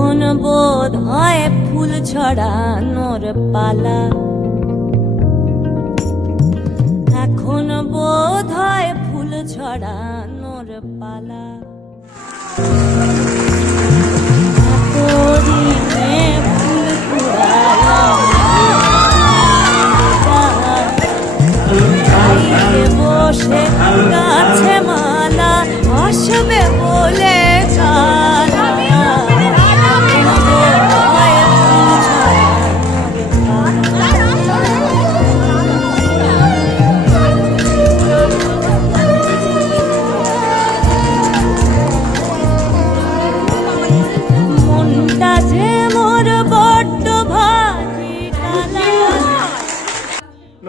এখন বোধ হয় ফুল ছড়ানোর পালা, এখন বোধ হয় ফুল ছড়ানোর পালা। এতদিনে ফুল কুড়ালাম চাইতে বসে গাছে মালা আসবে বলে কালা।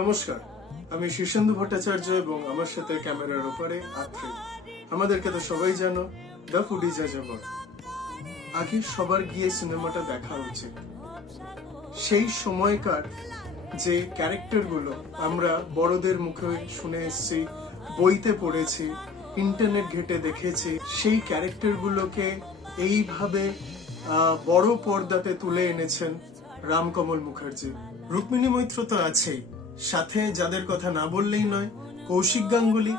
নমস্কার, আমি শীর্ষেন্দু ভট্টাচার্য এবং আমার সাথে ক্যামেরার ওপারে আত্রি। আমাদেরকে তো সবাই জানো, দ্য ফুডি যাযাবর। আগে সবার গিয়ে সিনেমাটা দেখা উচিত। সেই সময়কার যে ক্যারেক্টারগুলো আমরা বড়দের মুখে শুনে এসেছি, বইতে পড়েছি, ইন্টারনেট ঘেটে দেখেছি, সেই ক্যারেক্টারগুলোকে এইভাবে বড় পর্দাতে তুলে এনেছেন রামকমল মুখার্জি। রুক্মিণী মৈত্র তো আছেই, সাথে যাদের কথা না বললেই নয়, কৌশিক গাঙ্গুলি,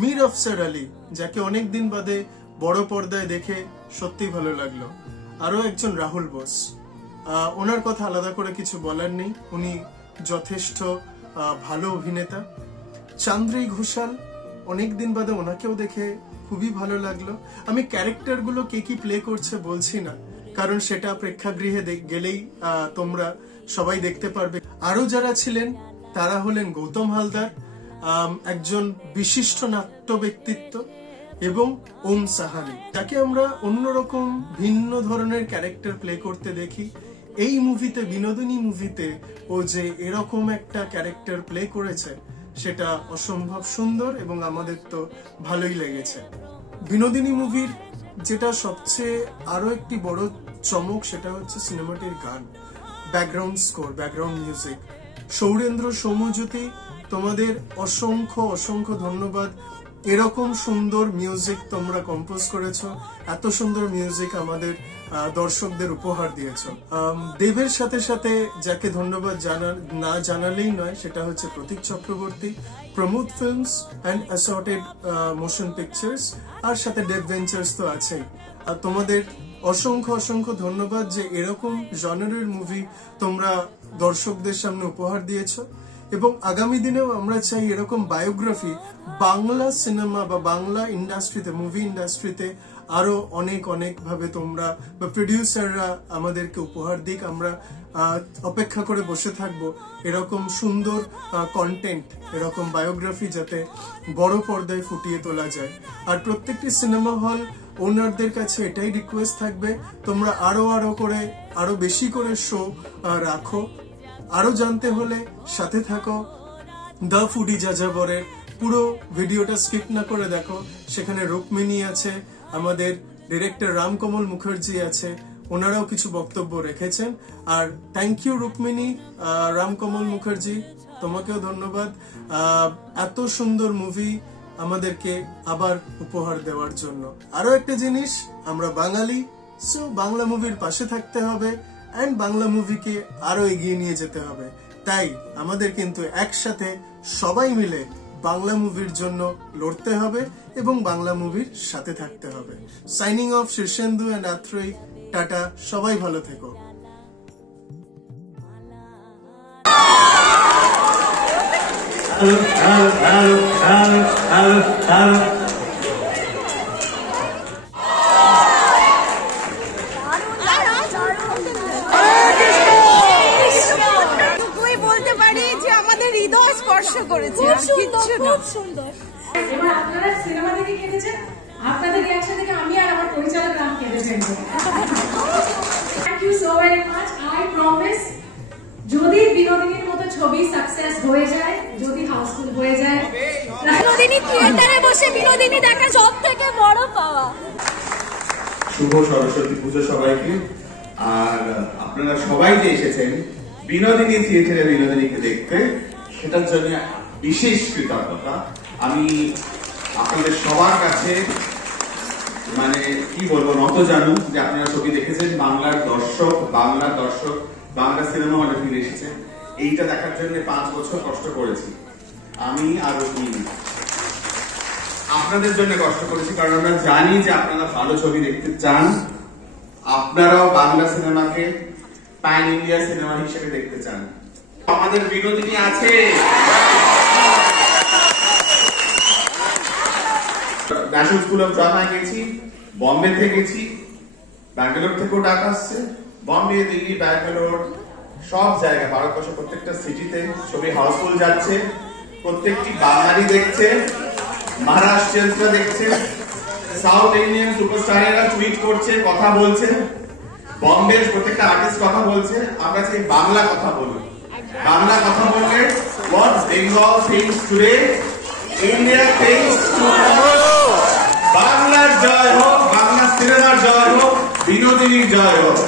মীর আফসার আলী, যাকে অনেকদিন বাদে বড় পর্দায় দেখে সত্যি ভালো লাগলো, আরো একজন রাহুল বোস। ওনার কথা আলাদা করে কিছু বলার নেই, উনি যথেষ্ট ভালো অভিনেতা। চান্দ্রী ঘোষাল, অনেকদিন বাদে ওনাকেও দেখে খুবই ভালো লাগলো। আমি ক্যারেক্টারগুলো কে কি প্লে করছে বলছি না, কারণ সেটা প্রেক্ষাগৃহে গেলেই তোমরা সবাই দেখতে পারবে। আরো যারা ছিলেন তারা হলেন গৌতম হালদার, একজন বিশিষ্ট নাট্য ব্যক্তিত্ব, এবং ওম সাহানি, যাকে আমরা অন্যরকম ভিন্ন ধরনের ক্যারেক্টার প্লে করতে দেখি। এই মুভিতে, বিনোদিনী মুভিতে, ও যে এরকম একটা ক্যারেক্টার প্লে করেছে সেটা অসম্ভব সুন্দর এবং আমাদের তো ভালোই লেগেছে। বিনোদিনী মুভির যেটা সবচেয়ে আরো একটি বড় চমক, সেটা হচ্ছে সিনেমাটির গান, background score, background music. Sourendra, Soumyajyoti, তোমাদের অসংখ্য অসংখ্য ধন্যবাদ। এরকম সুন্দর মিউজিক তোমরা কম্পোজ করেছো, এত সুন্দর মিউজিক আমাদের দর্শকদের উপহার দিয়েছো। দেবের সাথে সাথে যাকে ধন্যবাদ না জানালেই নয়, সেটা হচ্ছে Pratik Chakraborty, Pramod films and assorted motion pictures, আর সাথে ডেভ ভেঞ্চার্স তো আছেই। তোমাদের অসংখ্য অসংখ্য ধন্যবাদ যে এরকম জনারের মুভি তোমরা দর্শকদের সামনে উপহার দিয়েছো। এবং আগামী দিনেও আমরা চাই এরকম বায়োগ্রাফি বাংলা সিনেমা বা বাংলা ইন্ডাস্ট্রিতে, মুভি ইন্ডাস্ট্রিতে আরো অনেক অনেক ভাবে তোমরা বা প্রডিউসাররা আমাদেরকে উপহার দিক। আমরা অপেক্ষা করে বসে থাকবো এরকম সুন্দর কন্টেন্ট, এরকম বায়োগ্রাফি যাতে বড় পর্দায় ফুটিয়ে তোলা যায়। আর প্রত্যেকটি সিনেমা হল ওনারদের কাছে এটাই রিকোয়েস্ট থাকবে, তোমরা আরো বেশি করে শো রাখো। আরো জানতে হলে সাথে থাকো, দ্য ফুডি যাযাবরের পুরো ভিডিওটা স্কিপ না করে দেখো। সেখানে রুক্মিণী আছে, আমাদের ডিরেক্টর রামকমল মুখার্জি আছে, ওনারাও কিছু বক্তব্য রেখেছেন। আর থ্যাংক ইউ রুক্মিণী, রামকমল মুখার্জি, তোমাকেও ধন্যবাদ এত সুন্দর মুভি আমাদেরকে আবার উপহার দেওয়ার জন্য। আরো একটা জিনিস, আমরা বাঙালি, সো বাংলা মুভির পাশে থাকতে হবে এন্ড বাংলা মুভিকে আরো এগিয়ে নিয়ে যেতে হবে। তাই আমাদের কিন্তু একসাথে সবাই মিলে বাংলা মুভির জন্য লড়তে হবে এবং বাংলা মুভির সাথে থাকতে হবে। Signing off, Shirshendu and Atri, tata, সবাই ভালো থেকো। আপনারা সিনেমা দেখে কেঁদেছেন, আপনাদের রিঅ্যাকশন দেখে আমি আর আমার পরিচালক রাম কেঁদেছেন। Thank you so very much. I promise, যদি বিনোদিনীর মতো ছবি সাকসেস হয়ে যায়, যদি হাউসফুল হয়ে যায়, বিনোদিনী থিয়েটারে বসে বিনোদিনী দেখা সবথেকে বড় পাওয়া। শুভ সরস্বতী পুজো সবাইকে। আর আপনারা সবাই যে এসেছেন বিনোদিনী থিয়েটারে বিনোদিনীকে দেখতে, সেটার জন্য বিশেষ কৃতজ্ঞতা। আমি আপনাদের সবার কাছে মানে কি বলবো, নত জানু যে আপনারা ছবি দেখেছেন, বাংলার দর্শক, বাংলা সিনেমা হলে ফিরে এসেছে। এইটা দেখার জন্য 5 বছর কষ্ট করেছি আমি আর আপনাদের জন্য কষ্ট করেছি, কারণ আমরা জানি যে আপনারা ভালো ছবি দেখতে চান, আপনারাও বাংলা সিনেমাকে প্যান ইন্ডিয়া সিনেমা হিসেবে দেখতে চান। আমাদের বিনোদিনী আছে, ন্যাশনাল স্কুল অফ ড্রামায় গেছি, বম্বেতে গেছি, ব্যাঙ্গালোর থেকেও ডাক আসছে, বম্বে, দিল্লি, ব্যাঙ্গালোর, সব জায়গায় ভারতবর্ষের প্রত্যেকটা সিটিতে ছবি হাউসফুল যাচ্ছে, প্রত্যেকটি বাঙালি দেখছে, মহারাষ্ট্রিয়ানসরা দেখছে, সাউথ ইন্ডিয়ান সুপারস্টারেরা টুইট করছে, কথা বলছে, বম্বের প্রত্যেকটা আর্টিস্ট কথা বলছে। আমরা চাই বাংলা কথা বলুন, বাংলা কথা বললে what Bengal thinks today, India thinks tomorrow। বাংলার জয় হোক, বাংলা সিনেমার জয় হোক, বিনোদিনীর জয় হোক।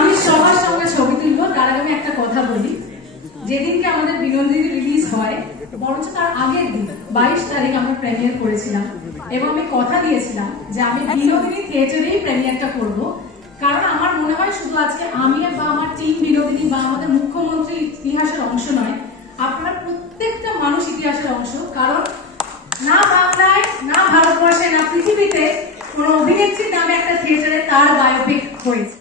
আমি সবার সঙ্গে ছবি তুলবো, তার আগে আমি একটা কথা বলি। যেদিনকে আমাদের বিনোদিনী রিলিজ হয়, বরঞ্চ তার আগের দিন 22 তারিখ আমরা প্রিমিয়ার করেছিলাম, এবং আমি কথা দিয়েছিলাম যে আমি বিনোদিনী থিয়েটারেই প্রিমিয়ারটা করব। কারণ আমার মনে হয় শুধু আজকে আমি বা আমার টিম বিনোদিনী বা আমাদের মুখ্যমন্ত্রী ইতিহাসের অংশ নয়, আপনারা প্রত্যেকটা মানুষ ইতিহাসের অংশ। কারণ না বাংলায়, না ভারতবর্ষে, না পৃথিবীতে কোনো অভিনেত্রীর নামে একটা থিয়েটারে তার বায়োপিক হয়েছে।